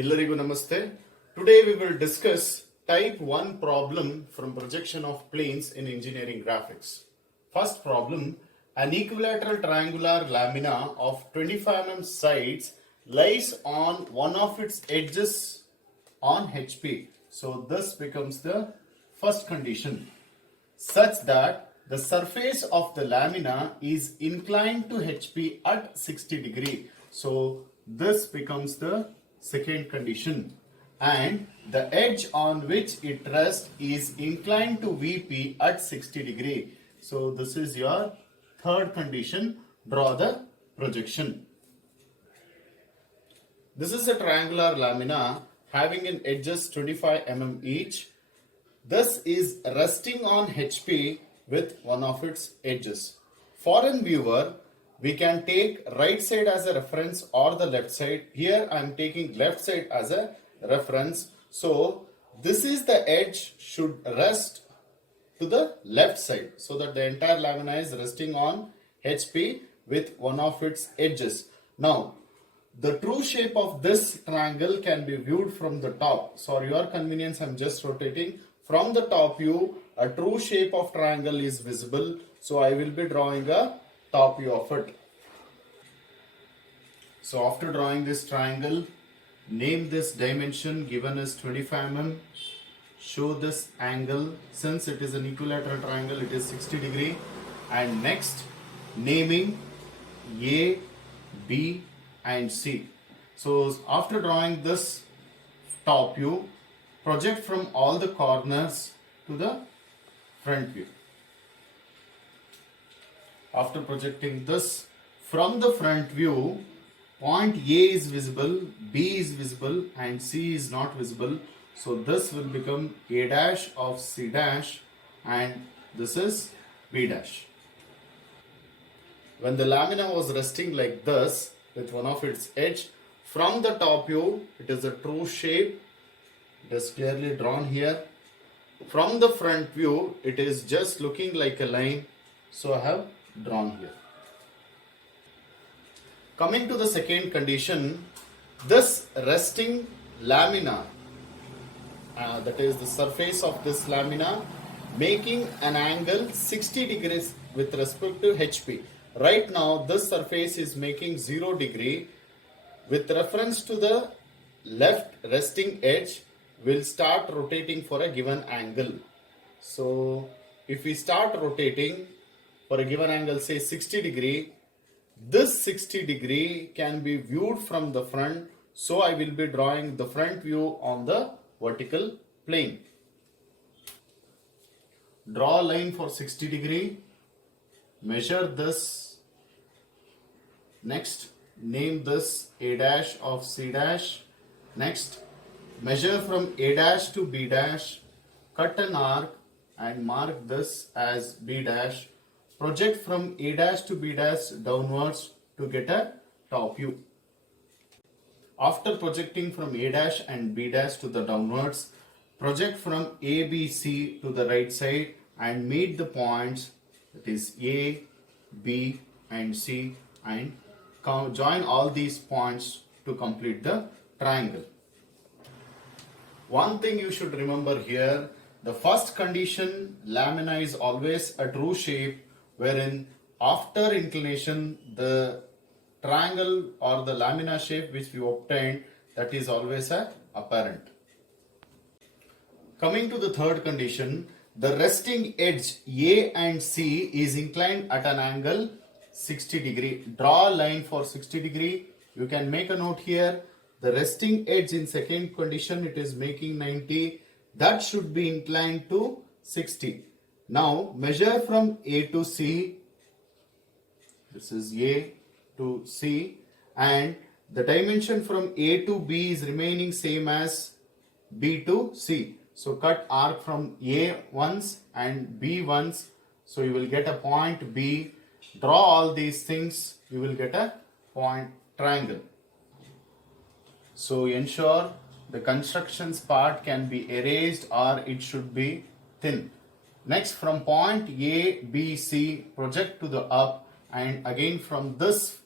ಎಲ್ಲರಿಗೂ ನಮಸ್ತೆ. Today we will discuss type 1 problem from projection of planes in engineering graphics. First problem, an equilateral triangular lamina of 25 mm sides lies on one of its edges on HP. So this becomes the first condition, such that the surface of the lamina is inclined to HP at 60 degree. So this becomes the second condition, and the edge on which it rests is inclined to VP at 60 degree. So this is your third condition. Draw the projection. This is a triangular lamina having an edges 25 mm each. This is resting on HP with one of its edges. For a viewer, we can take right side as a reference or the left side. Here I am taking left side as a reference. So this is the edge should rest to the left side, so that the entire lamina is resting on HP with one of its edges. Now the true shape of this triangle can be viewed from the top. So for your convenience, I am just rotating. From the top view, a true shape of triangle is visible. So I will be drawing a top view of it. So after drawing this triangle, name this dimension given as 25 mm. Show this angle. Since it is an equilateral triangle, it is 60 degree. And next, naming A, B and C. So after drawing this top view, project from all the corners to the front view. After projecting this from the front view, point A is visible, B is visible and C is not visible. So this will become A dash of C dash and this is B dash. When the lamina was resting like this with one of its edge, from the top view it is a true shape. It is clearly drawn here. From the front view it is just looking like a line, so I have drawn here. Coming to the second condition, this resting lamina, that is the surface of this lamina, making an angle 60 degrees with respect to HP. Right now this surface is making 0 degree. With reference to the left resting edge, we'll start rotating for a given angle. So if we start rotating for a given angle, say 60 degree, this 60 degree can be viewed from the front. So I will be drawing the front view on the vertical plane. Draw a line for 60 degree. Measure this. Next, name this A dash of C dash. Next, measure from A dash to B dash. Cut an arc and mark this as B dash. Project from A dash to B dash downwards to get a top view. After projecting from A dash and B dash to the downwards, project from ABC to the right side and meet the points, that is A, B and C, and join all these points to complete the triangle. One thing you should remember here, the first condition, lamina is always a true shape, wherein after inclination the triangle or the lamina shape which we obtained, that is always apparent. Coming to the third condition, the resting edge A and C is inclined at an angle 60 degree. Draw a line for 60 degree. You can make a note here. The resting edge in second condition, it is making 90. That should be inclined to 60. Now measure from A to C. This is A to C, and the dimension from A to B is remaining same as B to C. So cut arc from A once and B once. So you will get a point B. Draw all these things. You will get a point triangle. So ensure the constructions part can be erased or it should be thin. Next, from point A, B, C, project to the up, and again from this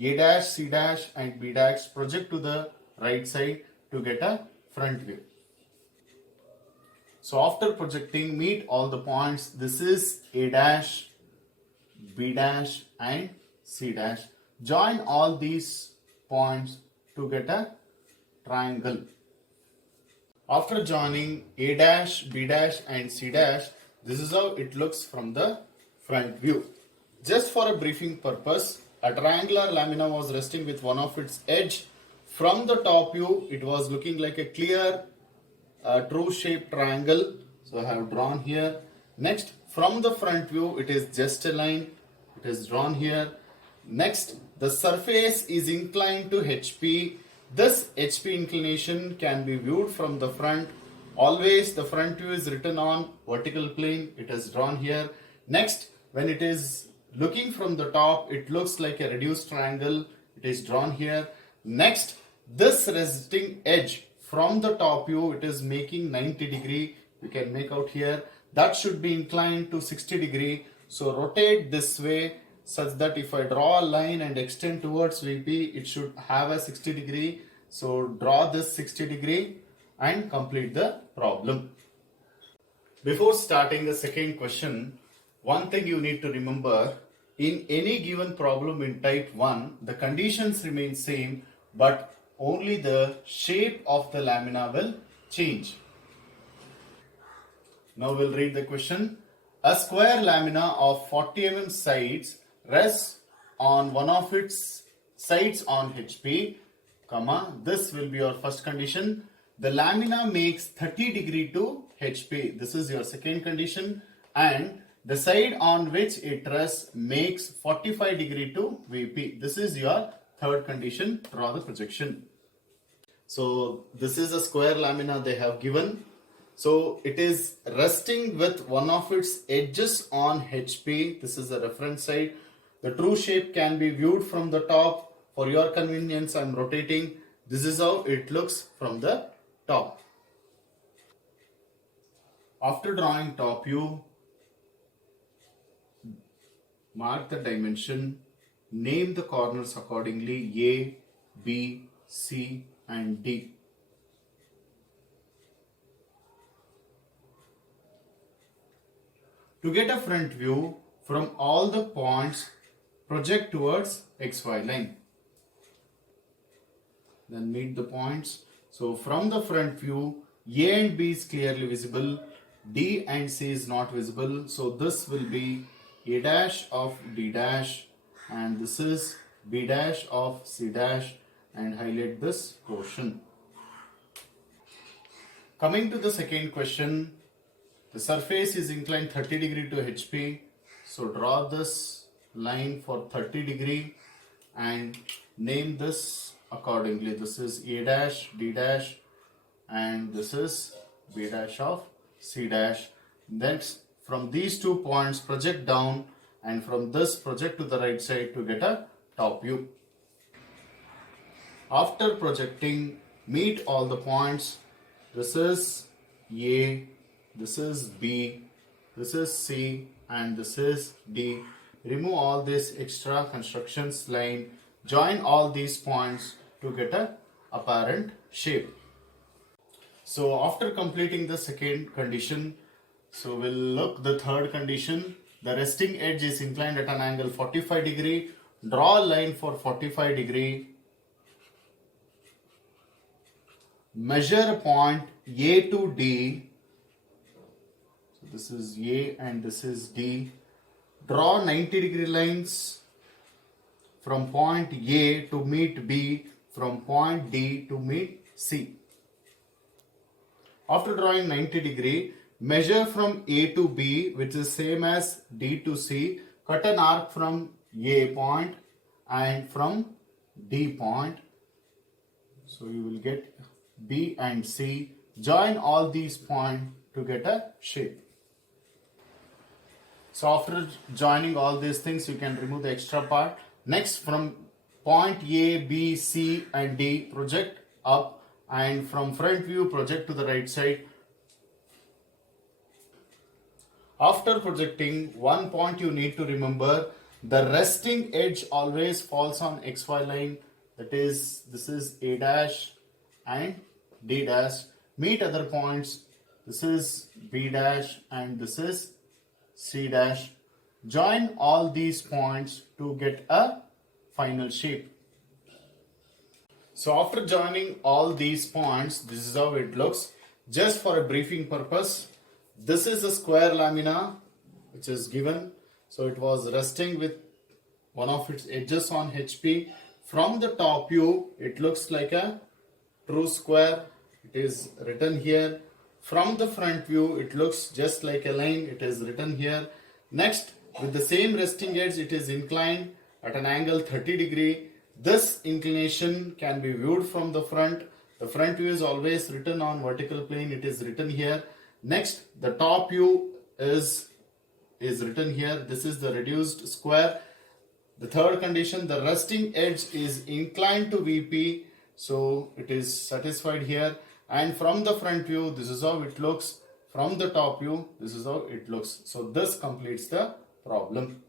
A dash, C dash and B dash, project to the right side to get a front view. So after projecting, meet all the points. This is A dash, B dash and C dash. Join all these points to get a triangle. After joining A dash, B dash and C dash, this is how it looks from the front view. Just for a briefing purpose, a triangular lamina was resting with one of its edge. From the top view, it was looking like a clear true shaped triangle. So I have drawn here. Next, from the front view, it is just a line. It is drawn here. Next, the surface is inclined to HP. This HP inclination can be viewed from the front. Always the front view is written on vertical plane. It is drawn here. Next, when it is looking from the top, it looks like a reduced triangle. It is drawn here. Next, this resting edge from the top view, it is making 90 degree. You can make out here. That should be inclined to 60 degree. So rotate this way such that if I draw a line and extend towards VP, it should have a 60 degree. So draw this 60 degree and complete the problem. Before starting the second question, one thing you need to remember, in any given problem in type 1, the conditions remain same, but only the shape of the lamina will change. Now we'll read the question. A square lamina of 40 mm sides rests on one of its sides on HP, comma, this will be your first condition. The lamina makes 30 degree to HP. This is your second condition. And the side on which it rests makes 45 degree to VP. This is your third condition. Draw the projection. So this is a square lamina they have given. So it is resting with one of its edges on HP. This is the reference side. The true shape can be viewed from the top. For your convenience, I am rotating. This is how it looks from the top. After drawing top view, mark the dimension, name the corners accordingly, A, B, C and D. To get a front view, from all the points, project towards XY line. Then meet the points. So from the front view, A and B is clearly visible, D and C is not visible. So this will be A dash of D dash and this is B dash of C dash, and highlight this portion. Coming to the second question, the surface is inclined 30 degree to HP. So draw this line for 30 degree and name this accordingly. This is A dash, D dash and this is B dash of C dash. Next, from these 2 points project down and from this project to the right side to get a top view. After projecting, meet all the points. This is A, this is B, this is C and this is D. Remove all this extra constructions line. Join all these points to get a apparent shape. So after completing the second condition, so we'll look the third condition. The resting edge is inclined at an angle 45 degree. Draw a line for 45 degree. Measure a point A to D. So this is A and this is D. Draw 90 degree lines from point A to meet B, from point D to meet C. After drawing 90 degree, measure from A to B, which is same as D to C. Cut an arc from A point and from D point. So you will get B and C. Join all these points to get a shape. So after joining all these things, you can remove the extra part. Next, from point A, B, C and D, project up and from front view, project to the right side. After projecting, one point you need to remember, the resting edge always falls on XY line. That is, this is A dash and D dash, meet other points. This is B dash and this is C dash. Join all these points to get a final shape. So after joining all these points, this is how it looks. Just for a briefing purpose, this is a square lamina which is given. So it was resting with one of its edges on HP. From the top view, it looks like a true square. It is written here. From the front view, it looks just like a line. It is written here. Next, with the same resting edge, it is inclined at an angle 30 degree. This inclination can be viewed from the front. The front view is always written on vertical plane. It is written here. Next, the top view is written here. This is the reduced square. The third condition, the resting edge is inclined to VP. So it is satisfied here. And from the front view, this is how it looks. From the top view, this is how it looks. So this completes the problem.